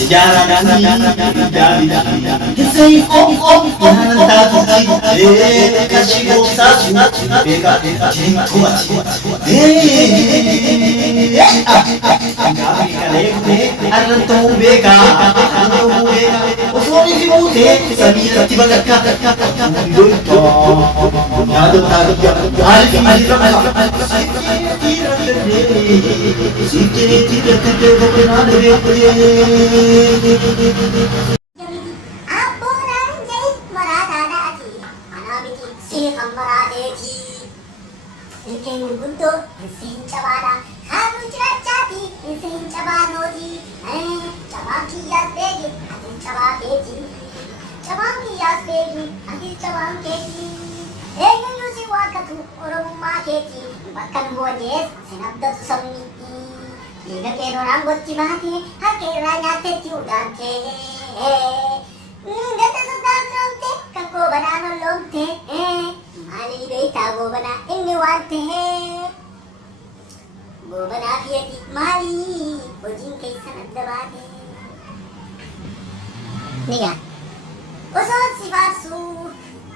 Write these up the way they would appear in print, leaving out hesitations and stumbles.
Sejarah dari kisah om yang tak kasih bosan beka cinta kami kalekte arto beka osoni dimute samira tibagaka dulto nado alif bahkan bodes senabda susamni ina kero rambut cimati hakiranya teti udante gata sudah ronte kako banano lonte mali beita go bana inni wante go bana fiati mali bojin kai sanabda bate niya oson sibasu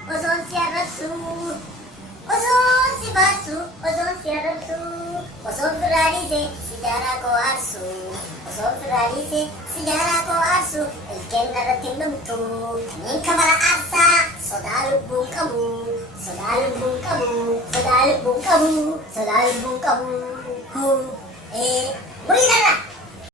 oson siarasu Ozon si basu, ozon si aratu, ozon Ferrari se sejarah ko arsu, ozon Ferrari se sejarah ko arsu, ikan narating lumtu, kaning kamara arsa, sodalubung kamu, sodalubung kamu, sodalubung kamu, sodalubung kamu, beri darah.